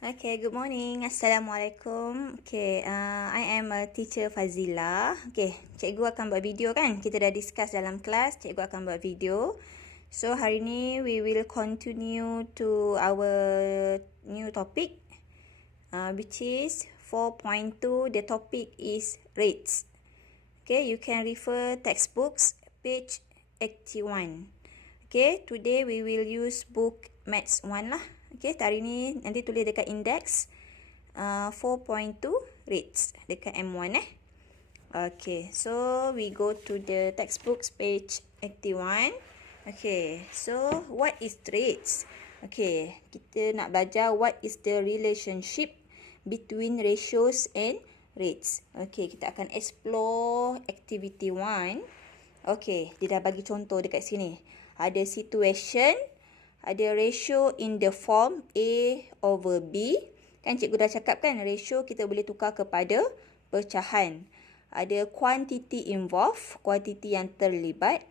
Okay, good morning. Assalamualaikum. Okay, I am a teacher Fazila. Okay, cikgu akan buat video kan? Kita dah discuss dalam kelas, cikgu akan buat video. So, hari ni we will continue to our new topic, which is 4.2. The topic is rates. Okay, you can refer textbooks, page 81. Okay, today we will use book Maths 1 lah. Okay, hari ni nanti tulis dekat index 4.2 rates dekat M1 Okay, so we go to the textbooks page 81. Okay, so what is rates? Okay, kita nak belajar what is the relationship between ratios and rates. Okay, kita akan explore activity 1. Okay, dia dah bagi contoh dekat sini. Ada situation, ada ratio in the form A over B. Kan cikgu dah cakap kan, ratio kita boleh tukar kepada pecahan. Ada quantity involved, kuantiti yang terlibat.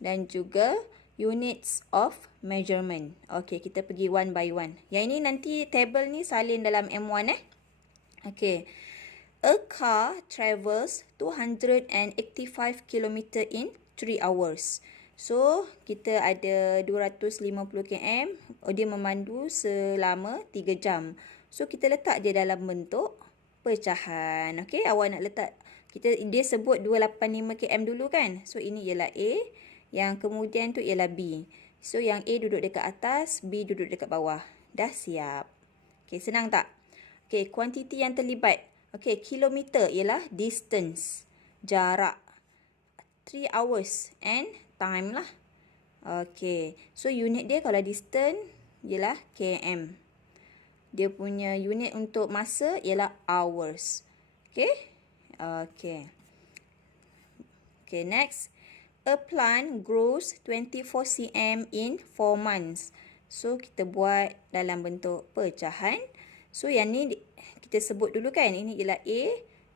Dan juga units of measurement. Okay, kita pergi one by one. Yang ini nanti table ni salin dalam M1 Okay. A car travels 285 km in 3 hours. So, kita ada 250 km. Dia memandu selama 3 jam. So, kita letak dia dalam bentuk pecahan. Okay, awak nak letak. Dia sebut 285 km dulu kan. So, ini ialah A. Yang kemudian tu ialah B. So, yang A duduk dekat atas, B duduk dekat bawah. Dah siap. Okay, senang tak? Okay, kuantiti yang terlibat. Okay, kilometer ialah distance. Jarak. 3 hours and time lah. Okay. So, unit dia kalau distance ialah km. Dia punya unit untuk masa ialah hours. Okay. Okay. Okay, next. A plant grows 24 cm in 4 months. So, kita buat dalam bentuk pecahan. So, yang ni kita sebut dulu kan. Ini ialah A.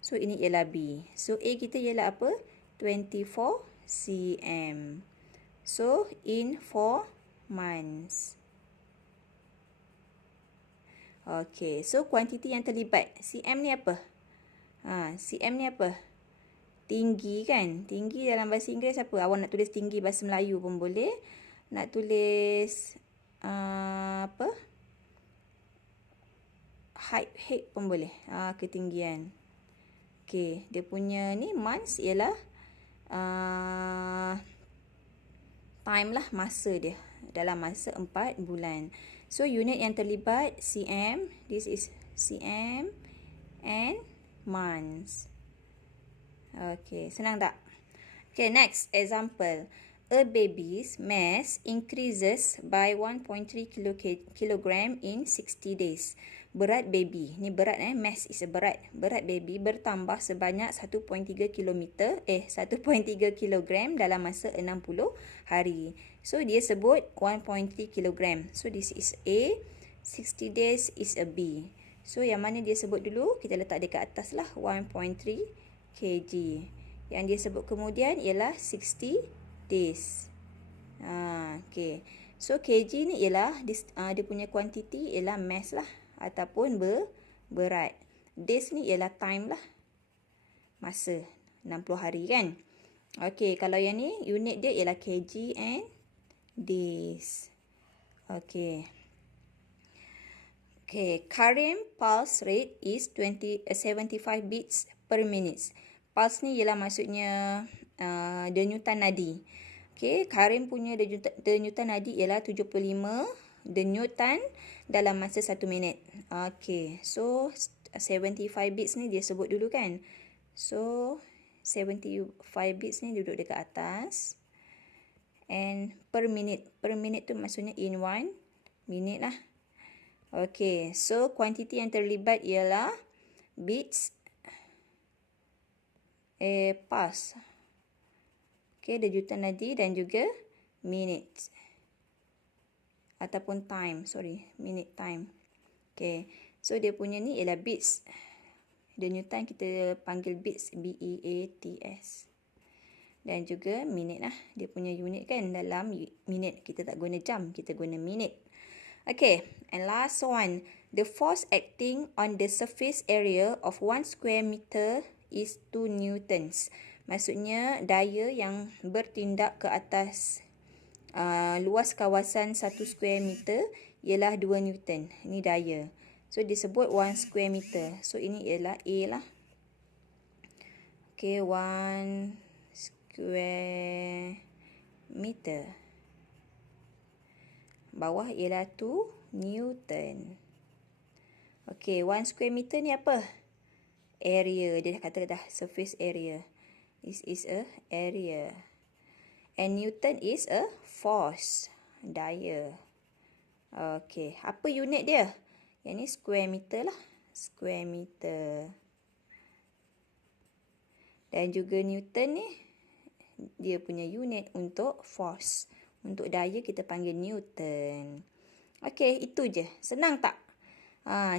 So, ini ialah B. So, A kita ialah apa? 24 cm. So, in 4 months. Okay, so kuantiti yang terlibat. Cm ni apa? Cm ni apa? Tinggi kan? Tinggi dalam bahasa Inggeris apa? Awak nak tulis tinggi bahasa Melayu pun boleh. Nak tulis apa? Height pun boleh. Ketinggian. Okay, dia punya ni months ialah time lah, masa dia. Dalam masa 4 bulan. So, unit yang terlibat cm. This is cm and months. Okay, senang tak? Okay, next example. A baby's mass increases by 1.3 kilogram in 60 days. Berat baby. Ni berat mass is a berat. Berat baby bertambah sebanyak 1.3 kilogram dalam masa 60 hari. So, dia sebut 1.3 kilogram. So, this is A. 60 days is a B. So, yang mana dia sebut dulu? Kita letak dekat atas lah. 1.3 kg. Yang dia sebut kemudian ialah 60 days. Okay. So, kg ni ialah dia punya kuantiti ialah mass lah. Ataupun berat. Days ni ialah time lah. Masa. 60 hari kan. Okay. Kalau yang ni unit dia ialah kg and days. Okay. Okay. Current pulse rate is 75 beats per minute. Pulse ni ialah maksudnya denyutan nadi. Okay, current punya denyutan nadi ialah 75 denyutan dalam masa 1 minit. Okay, so 75 beats ni dia sebut dulu kan. So, 75 beats ni duduk dekat atas. And per minute. Per minute tu maksudnya in 1 minute lah. Okay, so kuantiti yang terlibat ialah beats pulse. Okay, denyutan nadi dan juga minutes. Ataupun time, minute time. Okay, so dia punya ni ialah beats. Denyutan kita panggil beats, B-E-A-T-S. Dan juga minit lah. Dia punya unit kan dalam minit. Kita tak guna jam, kita guna minit. Okay, and last one. The force acting on the surface area of 1 square meter is 2 newtons. Maksudnya daya yang bertindak ke atas luas kawasan 1 square meter ialah 2 newton. Ini daya. So disebut 1 square meter. So ini ialah A lah. Okay, 1 square meter. Bawah ialah 2 newton. Okay, 1 square meter ni apa? Area. Dia dah kata dah, surface area. This is a area. And newton is a force. Daya. Okay, apa unit dia? Yang ni square meter lah. Square meter. Dan juga newton ni, dia punya unit untuk force. Untuk daya kita panggil newton. Okay, itu je. Senang tak?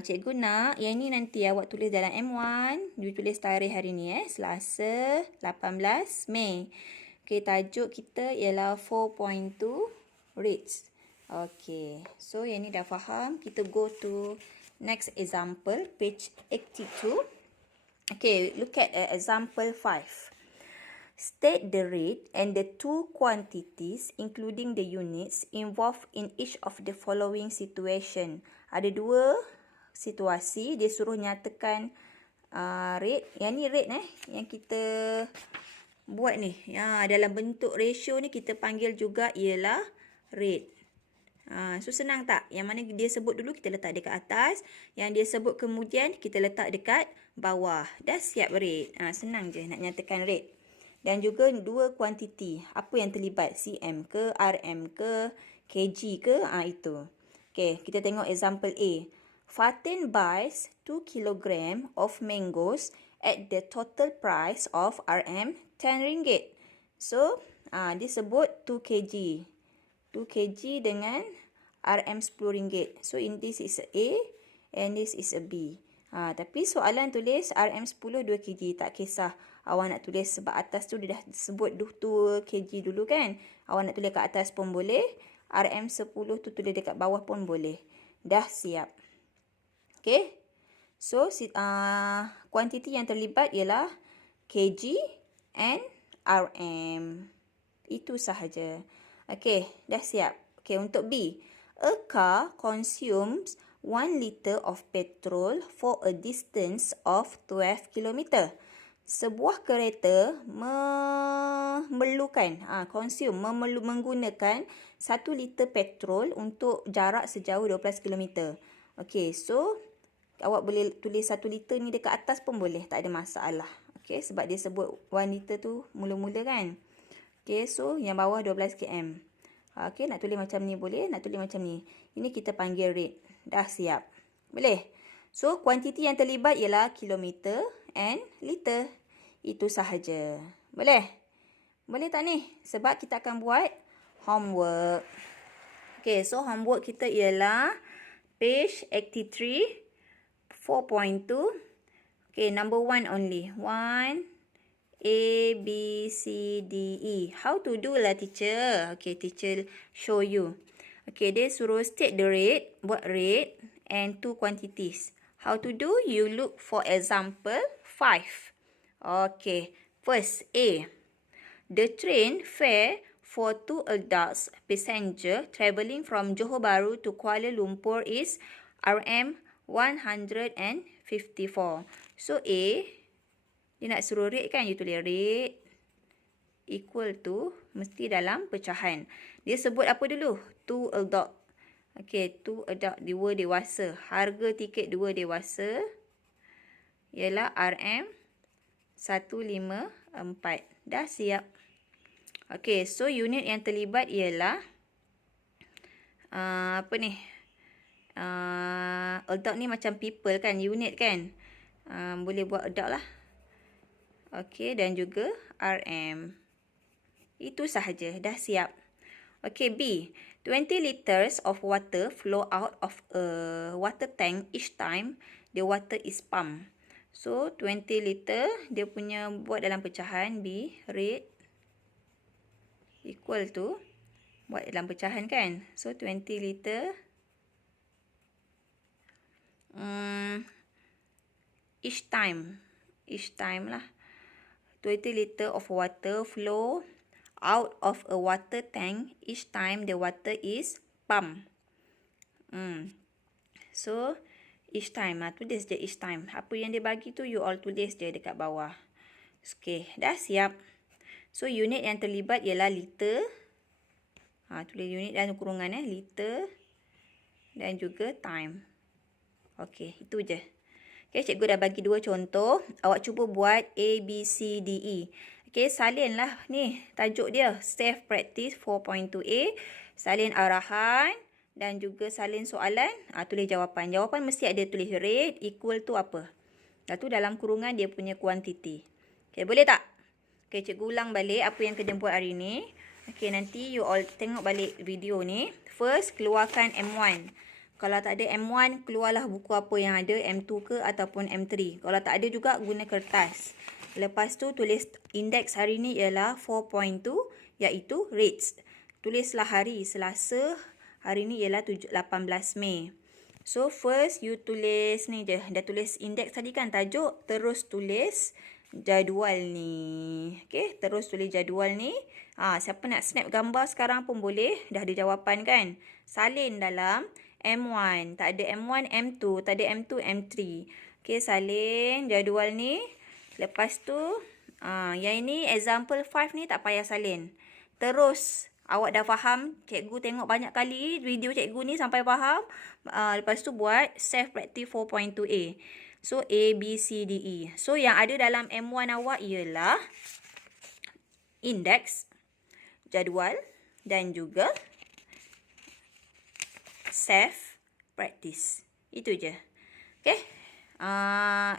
Cikgu nak yang ni nanti awak tulis dalam M1. You tulis tarikh hari ni Selasa 18 Mei. Okay, tajuk kita ialah 4.2 rates. Okay, so yang ni dah faham. Kita go to next example, page 82. Okay, look at example 5. State the rate and the two quantities, including the units, involved in each of the following situation. Ada dua situasi, dia suruh nyatakan rate. Yang ni rate yang kita buat ni. Dalam bentuk ratio ni kita panggil juga ialah rate. So senang tak? Yang mana dia sebut dulu kita letak dekat atas. Yang dia sebut kemudian kita letak dekat bawah. Dah siap rate. Senang je nak nyatakan rate. Dan juga dua kuantiti. Apa yang terlibat? cm ke, rm ke, kg ke? Itu. Okay, kita tengok example A. Fatin buys 2 kg of mangoes at the total price of RM10. So, dia sebut 2 kg. 2 kg dengan RM10. So, this is a A and this is a B. Tapi soalan tulis RM10 2 kg. Tak kisah. Awak nak tulis sebab atas tu dia dah sebut 2 kg dulu kan. Awak nak tulis kat atas pun boleh. RM10 tu tulis dekat bawah pun boleh. Dah siap. Okay. So, kuantiti yang terlibat ialah kg and rm. Itu sahaja. Okay, dah siap. Okay, untuk B. A car consumes 1 liter of petrol for a distance of 12 km. Sebuah kereta memerlukan, menggunakan 1 liter petrol untuk jarak sejauh 12 km. Okey, so awak boleh tulis 1 liter ni dekat atas pun boleh, tak ada masalah. Okey, sebab dia sebut 1 liter tu mula-mula kan. Okey, so yang bawah 12 km. Okey, nak tulis macam ni boleh, nak tulis macam ni. Ini kita panggil rate. Dah siap. Boleh? So, kuantiti yang terlibat ialah kilometer and liter. Itu sahaja. Boleh? Boleh tak ni? Sebab kita akan buat homework. Okay, so homework kita ialah page 83, 4.2. Okay, number 1 only. 1, A, B, C, D, E. How to do lah teacher? Okay, teacher show you. Okay, dia suruh state the rate, buat rate and two quantities. How to do? You look for example 5. Okay, first A. The train fare for 2 adults passenger travelling from Johor Bahru to Kuala Lumpur is RM154. So A, dia nak suruh rate kan, you tulis rate equal to, mesti dalam pecahan. Dia sebut apa dulu? 2 adult. Okay, 2 adult, 2 dewasa. Harga tiket 2 dewasa ialah RM154. Dah siap. Okay, so unit yang terlibat ialah apa ni? Adult ni macam people kan, unit kan. Boleh buat adult lah. Okay, dan juga RM. Itu sahaja, dah siap. Okay, B. 20 liters of water flow out of a water tank each time the water is pumped. So, 20 liter, dia punya buat dalam pecahan B, rate, equal to, buat dalam pecahan kan. So, 20 liter each time lah. 20 liter of water flow out of a water tank each time the water is pumped. So, each time. Tulis je each time. Apa yang dia bagi tu, you all tulis je dekat bawah. Okay, dah siap. So, unit yang terlibat ialah liter. Tulis unit dan kurungan liter. Dan juga time. Okay, itu je. Okay, cikgu dah bagi 2 contoh. Awak cuba buat A, B, C, D, E. Okay, salin lah ni. Tajuk dia. Safe Practice 4.2A. Salin arahan. Dan juga salin soalan. Tulis jawapan. Jawapan mesti ada tulis rate equal to apa. Lepas tu dalam kurungan dia punya kuantiti. Okay, boleh tak? Okay, cikgu ulang balik apa yang kena buat hari ni. Okay, nanti you all tengok balik video ni. First, keluarkan M1. Kalau tak ada M1, keluarlah buku apa yang ada, M2 ke ataupun M3. Kalau tak ada juga, guna kertas. Lepas tu, tulis indeks hari ni ialah 4.2, iaitu rates. Tulislah hari Selasa. Hari ni ialah 18 Mei. So, first you tulis ni je. Dah tulis indeks tadi kan, tajuk. Terus tulis jadual ni. Okay, terus tulis jadual ni. Siapa nak snap gambar sekarang pun boleh. Dah ada jawapan kan. Salin dalam M1. Tak ada M1, M2. Tak ada M2, M3. Okay, salin jadual ni. Lepas tu, yang ini example 5 ni tak payah salin. Terus. Awak dah faham, cikgu tengok banyak kali video cikgu ni sampai faham. Lepas tu buat Safe Practice 4.2A. So, A, B, C, D, E. So, yang ada dalam M1 awak ialah indeks, jadual dan juga Safe Practice. Itu je. Okay.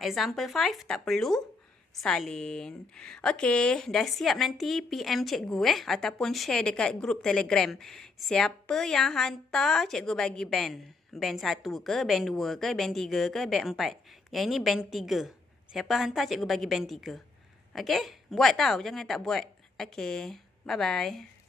Example 5 tak perlu salin. Okey, dah siap nanti PM cikgu ataupun share dekat grup Telegram. Siapa yang hantar, cikgu bagi band. Band 1 ke, band 2 ke, band 3 ke, band 4. Yang ini band 3. Siapa hantar, cikgu bagi band 3. Okey, buat tau, jangan tak buat. Okey, bye-bye.